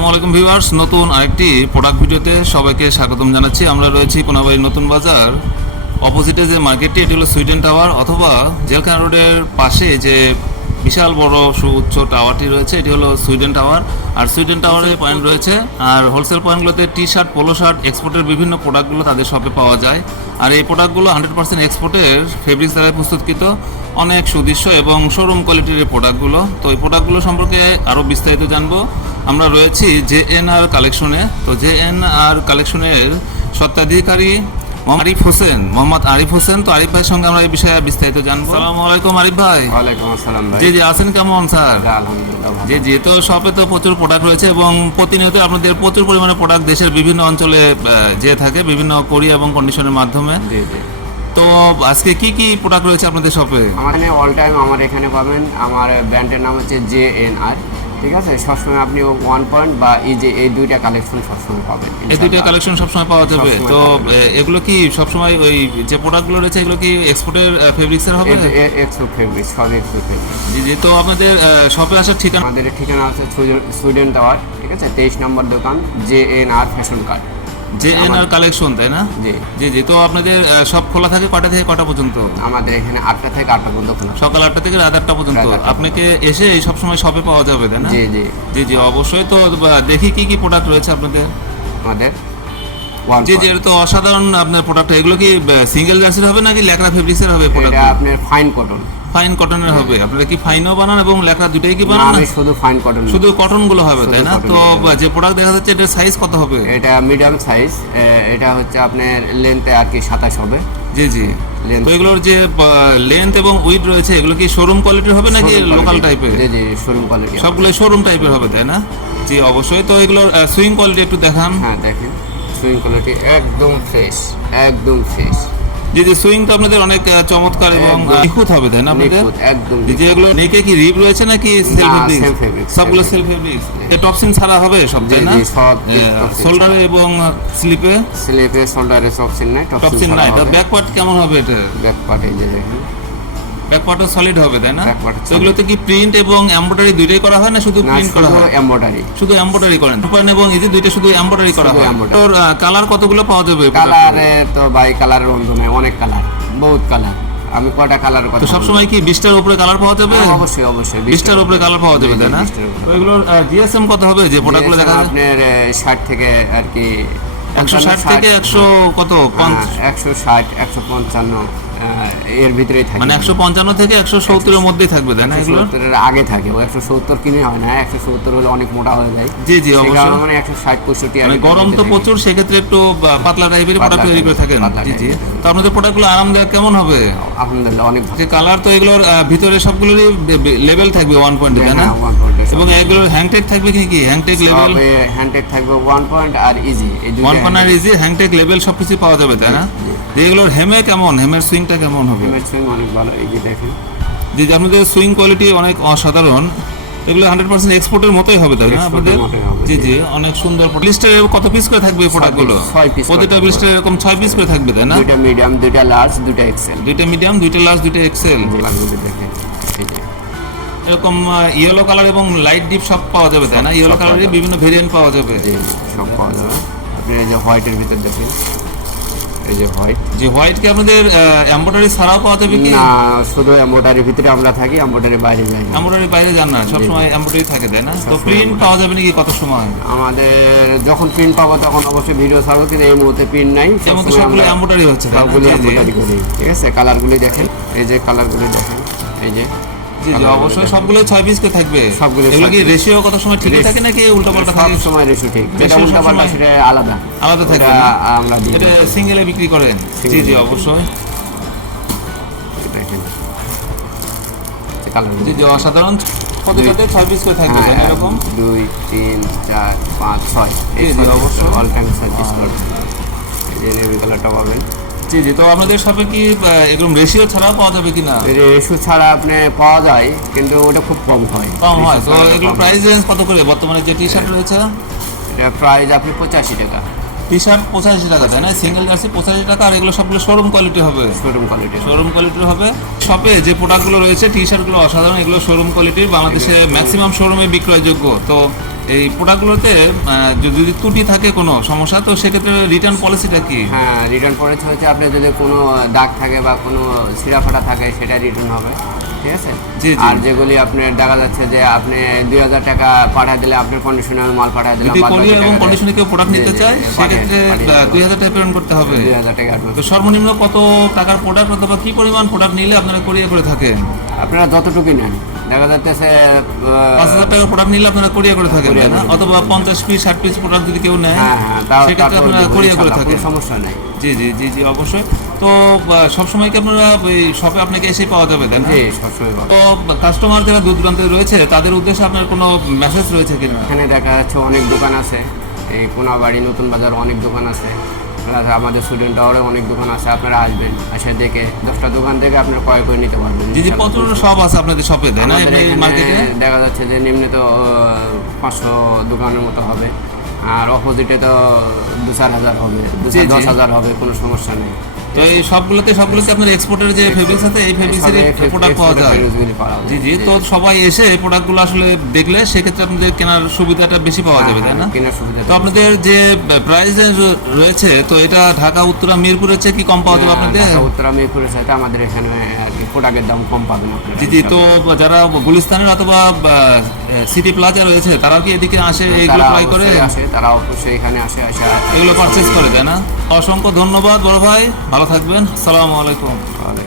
আসসালামু আলাইকুম ভিউয়ার্স, নতুন আরেকটি প্রোডাক্ট ভিডিওতে সবাইকে স্বাগতম জানাচ্ছি। আমরা রয়েছি কোনাবাড়ি নতুন বাজার অপোজিটে যে মার্কেটটি, এটি হলো সুইডেন টাওয়ার অথবা জেলখানা রোডের পাশে যে বিশাল বড় সুউচ্চ টাওয়ারটি রয়েছে, এটি হলো সুইডেন টাওয়ার। আর সুইডেন টাওয়ারে পয়েন্ট রয়েছে, আর হোলসেল পয়েন্টগুলোতে টি শার্ট, পোলো শার্ট, এক্সপোর্টের বিভিন্ন প্রোডাক্টগুলো তাদের শপে পাওয়া যায়। আর এই প্রোডাক্টগুলো 100% এক্সপোর্টের ফেব্রিক্স দ্বারা প্রস্তুতকৃত, অনেক সুদৃশ্য এবং শোরুম কোয়ালিটির এই প্রোডাক্টগুলো। তো এই প্রোডাক্টগুলো সম্পর্কে আরও বিস্তারিত জানবো। আমরা রয়েছি JNR কালেকশনে। তো JNR কালেকশনের স্বত্বাধিকারী মোহাম্মদ আরিফ হোসেন। তো আরিফ ভাইয়ের সঙ্গে আমরা এই বিষয়ে বিস্তারিত জানবো। আসসালামু আলাইকুম আরিফ ভাই। ওয়ালাইকুম আসসালাম ভাই। জি আছেন কেমন স্যার? আলহামদুলিল্লাহ ভালো। জি তো শপে তো প্রচুর প্রোডাক্ট রয়েছে এবং প্রতিনিয়ত আপনাদের প্রচুর পরিমাণে প্রোডাক্ট দেশের বিভিন্ন অঞ্চলে যেয়ে থাকে বিভিন্ন কোরিয়া এবং কন্ডিশনের মাধ্যমে। জি জি। তো আজকে কি কি প্রোডাক্ট রয়েছে আপনাদের শপে? আমার এখানে অল টাইম আমার এখানে পাবেন, আমার ব্র্যান্ডের নাম হচ্ছে JNR। ঠিক আছে, সবসময় আপনি 1 পয়েন্ট বা এই দুইটা কালেকশন সবসময় পাবেন। এই দুইটা কালেকশন সবসময় পাওয়া যাবে। তো এগুলো কি সবসময় ওই যে প্রোডাক্টগুলো রয়েছে এগুলো কি এক্সপোর্টের ফেব্রিক্সের হবে? এক্সপোর্ট ফেব্রিক্স, সব এক্সপোর্ট ফেব্রিক্স। জি তো আপনাদের শপে আসার ঠিকানা? আমাদের ঠিকানা আছে সুইডেন টাওয়ার, ঠিক আছে, 23 নম্বর দোকান, JNR fashion card. JNR collection, তাই না? জি জি তো আপনাদের সব খোলা থাকে কটা থেকে কটা পর্যন্ত? আমাদের এখানে 8টা থেকে 8টা পর্যন্ত খোলা, সকাল 8টা থেকে রাত 8টা পর্যন্ত। আপনাকে এসে এই সব সময় শপে পাওয়া যাবে, তাই না? জি জি জি জি অবশ্যই। তো দেখি কি কি প্রোডাক্ট রয়েছে আপনাদের। আমাদের জি জি, এটা তো অসাধারণ আপনার প্রোডাক্ট। এগুলো কি সিঙ্গেল জার্সির হবে নাকি ল্যাকড়া ফেব্রিক্সের হবে প্রোডাক্ট? এটা আপনার ফাইন কটন। ফাইন কটনের হবে। আপনারা কি ফাইনও বানান এবং ল্যাকড়া দুটোই কি বানান? আমি শুধু ফাইন কটন, শুধু কটন গুলো হবে, তাই না? তো যে প্রোডাক্ট দেখা যাচ্ছে এটার সাইজ কত হবে? এটা মিডিয়াম সাইজ, এটা হচ্ছে আপনার লেন্থে আর কি 27 হবে। জি জি। তো এগুলোর যে লেন্থ এবং উইড রয়েছে এগুলো কি শোরুম কোয়ালিটির হবে নাকি লোকাল টাইপের? জি জি, শোরুম কোয়ালিটি, সবগুলো শোরুম টাইপের হবে, তাই না? জি অবশ্যই। তো এগুলোর সুইং কোয়ালিটি একটু দেখান। হ্যাঁ দেখেন, সুইং কোয়ালিটি একদম ফ্রেশ, একদম ফ্রেশ। জি জি, সুইং তো আপনাদের অনেক চমৎকার এবং নিখুঁত হবে, তাই না আপনাদের? একদম। যে এগুলো নেকে কি রিপ রয়েছে নাকি সেলফ ফেব্রিক্স? সবগুলো সেলফ ফেব্রিক্স। টপসিন ছাড়া হবে সব, তাই না? সব শোল্ডারে এবং স্লিপে শোল্ডারে টপসিন নাই। টপসিন নাই। তো ব্যাক পার্ট কেমন হবে এটা? ব্যাক পার্ট এই যে দেখেন, ব্যাক পার্টও সলিড হবে, তাই না? ব্যাক পার্ট তো এগুলোতে কি প্রিন্ট এবং এমব্রয়ডারি দুইটাই করা হয় না শুধু প্রিন্ট করা হয়? এমব্রয়ডারি, শুধু এমব্রয়ডারি করেন? ওপেন এবং ইজি দুইটা শুধু এমব্রয়ডারি করা হয়। তোর কালার কতগুলো পাওয়া যাবে? কালারে তো ভাই কালারের অন্ত নাই, অনেক কালার, বহুত কালার। আমি কয়টা কালার কথা। তো সব সময় কি 20টার উপরে কালার পাওয়া যাবে? অবশ্যই অবশ্যই 20টার উপরে কালার পাওয়া যাবে, তাই না? তো এগুলোর জিএসএম কত হবে যে প্রোডাক্টগুলো দেখা যায়? আপনার 60 থেকে আর কি 160 থেকে 100 কত? 160 155 এর ভিতরেই থাকে। মানে 155 থেকে 170 এর মধ্যেই থাকবে, তাই না? এগুলো 170 এর আগে থাকে। ও 170 কিনে হয় না, 170 হলে অনেক মোটা হয়ে যায়। জি জি অবশ্যই। মানে 160 65 মানে গরম তো প্রচুর, সেক্ষেত্রে একটু পাতলা টাইপের প্রোডাক্ট তৈরি করে থাকেন। জি জি। তো আপনাদের প্রোডাক্টগুলো আরামদায়ক কেমন হবে? আলহামদুলিল্লাহ অনেক ভালো। যে কালার তো এগুলোর ভিতরে সবগুলোরই লেভেল থাকবে 1 পয়েন্ট, তাই না? এবং এগুলোর হ্যাংটেক থাকবে কি কি? হ্যাংটেক লেভেল, হ্যান্ডটেক থাকবে 1 পয়েন্ট আর ইজি, এই দুটো 1 পয়েন্ট আর ইজি, হ্যাংটেক লেভেল সবকিছু পাওয়া যাবে, তাই না? এগুলোর হেমে কেমন, হেমের সুইংটা কেমন হবে? হেমের সুইং অনেক ভালো, এই যে দেখেন। জি জি, আপনাদের সুইং কোয়ালিটি অনেক অসাধারণ। এগুলো 100% এক্সপোর্টের মতোই হবে, তাই না আপনাদের? জি জি, অনেক সুন্দর। ব্লিস্টারে কত পিস করে থাকবে এই প্রোডাক্টগুলো? 6 পিস। প্রতিটা ব্লিস্টারে এরকম 6 পিস করে থাকবে, তাই না? দুইটা মিডিয়াম, দুইটা লার্জ, দুইটা এক্সেল। দুইটা মিডিয়াম, দুইটা লার্জ, দুইটা এক্সেল। দেখেন এই যে এরকম ইয়েলো কালার এবং লাইট ডিপ সব পাওয়া যাবে, তাই না? ইয়েলো কালারের বিভিন্ন ভেরিয়েন্ট পাওয়া যাবে। সব পাওয়া যাবে। আপনি এই যে হোয়াইটের ভিতর দেখেন, এই যে হোয়াইট। যে হোয়াইট কি আপনাদের এমব্রয়ডারি ছাড়াও পাওয়া যাবে কি? না, শুধু এমব্রয়ডারির ভিতরে আমরা থাকি, এমব্রয়ডারির বাইরে যাই না। এমব্রয়ডারি বাইরে যান না, সব সময় এমব্রয়ডারি থাকে, তাই না? তো প্রিন্ট পাওয়া যাবে নাকি কত সময়? আমাদের যখন প্রিন্ট পাবো তখন অবশ্যই ভিডিও ছাড়বো, কিন্তু এই মুহূর্তে প্রিন্ট নাই। সবগুলো এমব্রয়ডারি হচ্ছে, সবগুলো এমব্রয়ডারি করি। ঠিক আছে, কালারগুলি দেখেন, এই যে কালারগুলি দেখেন, এই যে। জি জি অবশ্যই সবগুলো 6 পিস করে থাকবে। সবগুলো এগুলো কি রেশিও কত সময় ঠিক থাকে নাকি উল্টাপাল্টা থাকে? সব সময় রেশিও ঠিক। যেটা উল্টাপাল্টা সেটা আলাদা আলাদা থাকে। আমরা দিই, এটা সিঙ্গেলে বিক্রি করেন? জি জি অবশ্যই। দেখেন কালার, জি জি অসাধারণ। প্রতিটাতে 6 পিস করে থাকবে, তাই না? এরকম 2 3 4 5 6 জি জি অবশ্যই অল টাইম 6 পিস করে। এই যে নেভি কালারটা পাবেন। জি জি। তো আপনাদের শপে কি এরকম রেশিও ছাড়াও পাওয়া যাবে কিনা? রেশিও ছাড়া আপনি পাওয়া যায়, কিন্তু ওটা খুব কম হয়। কম হয়। তো এগুলো প্রাইস রেঞ্জ কত করে বর্তমানে যে টি শার্ট রয়েছে? এটা প্রাইস আপনি 85 টাকা। টি শার্ট 85 টাকা, তাই না? সিঙ্গেল জার্সি 85 টাকা। আর এগুলো সবগুলো শোরুম কোয়ালিটি হবে? শোরুম কোয়ালিটির হবে। শপে যে প্রোডাক্টগুলো রয়েছে টি শার্টগুলো অসাধারণ, এগুলো শোরুম কোয়ালিটির, বাংলাদেশে ম্যাক্সিমাম শোরুমে বিক্রয়যোগ্য। তো এই প্রোডাক্টগুলোতে যদি ত্রুটি থাকে কোনো সমস্যা, তো সেক্ষেত্রে রিটার্ন পলিসিটা কি? হ্যাঁ, রিটার্ন পলিসি হচ্ছে আপনি যদি কোনো দাগ থাকে বা কোনো ছিঁড়া ফাটা থাকে সেটা রিটার্ন হবে, ঠিক আছে। জি, জি। আর যেগুলি আপনার দেখা যাচ্ছে যে আপনি 2000 টাকা পাঠিয়ে দিলে আপনার কন্ডিশনার মাল পাঠিয়ে দিলাম, যদি বাদ বাকি কোরিয়ার এবং টাকাটা- কন্ডিশনে কেউ প্রোডাক্ট জি, নিতে জি, চায় জি, সেক্ষেত্রে পাঠিয়ে দিতে হবে। 2000 টাকা পেমেন্ট করতে হবে। 2000 টাকা advance। তো সর্বনিম্ন কত টাকার প্রোডাক্ট অথবা কি পরিমাণ প্রোডাক্ট নিলে আপনারা কোরিয়ার করে থাকেন? আপনারা যতটুকু নেন, দেখা যাচ্ছে 5000 টাকার প্রোডাক্ট নিলে আপনারা কোরিয়ার করে থাকেন, তাই না? অথবা 50 পিস 60 পিস প্রোডাক্ট যদি কেউ নেয় হ্যাঁ হ্যাঁ, তাও সেক্ষেত্রে আপনারা কোরিয়ার করে থাকেন। কোনো সমস্যা নেই। জি জি জি জি, অবশ্যই। তো সবসময় কি আপনারা ওই শপে আপনাকে এসেই পাওয়া যাবে, তাই না? জি, সবসময় পাবেন। তো কাস্টমার যারা দূর দূরান্তে রয়েছে তাদের উদ্দেশ্যে আপনার কোনো মেসেজ রয়েছে কিনা? এখানে দেখা যাচ্ছে অনেক দোকান আছে, এই কোনাবাড়ি নতুন বাজার অনেক দোকান আছে, প্লাস আমাদের স্টুডেন্ট টাওয়ারে অনেক দোকান আছে। আপনারা আসবেন, এসে দেখে 10টা দোকান থেকে আপনারা ক্রয় করে নিতে পারবেন। জি জি, প্রচুর সব আছে আপনাদের শপে, তাই না? আমাদের এখানে মার্কেটে দেখা যাচ্ছে যে নিম্নে তো 500 দোকানের মতো হবে, আর অপোজিটে তো 2-4 হাজার হবে, জি, জি। 10,000 হবে, কোনো সমস্যা নেই। তো এই সবগুলোতে আপনার এক্সপোর্টের যে ফেব্রিক্স আছে এই ফেব্রিক্সের প্রোডাক্ট পাওয়া যায়। জি জি, তো সবাই এসে প্রোডাক্টগুলো আসলে দেখলে সেক্ষেত্রে আপনাদের কেনার সুবিধাটা বেশি পাওয়া যাবে, তাই না? কেনার সুবিধা। তো আপনাদের যে প্রাইস রয়েছে, তো এটা ঢাকা উত্তরা মিরপুরের চেয়ে কি কম পাওয়া যাবে আপনাদের? উত্তরা মিরপুরের সাথে আমাদের এখানে আর কি প্রোডাক্টের দাম কম পাবেন আপনারা। জি জি, তো যারা গুলিস্তানের অথবা সিটি প্লাজা রয়েছে তারা কি এদিকে আসে এইগুলো তারা ট্রাই করে অবশ্যই আসে, তারা অবশ্যই এখানে আসে, এগুলো পারচেস করে, তাই না? অসংখ্য ধন্যবাদ বড় ভাই, ভালো থাকবেন, আসসালামু আলাইকুম। আসে।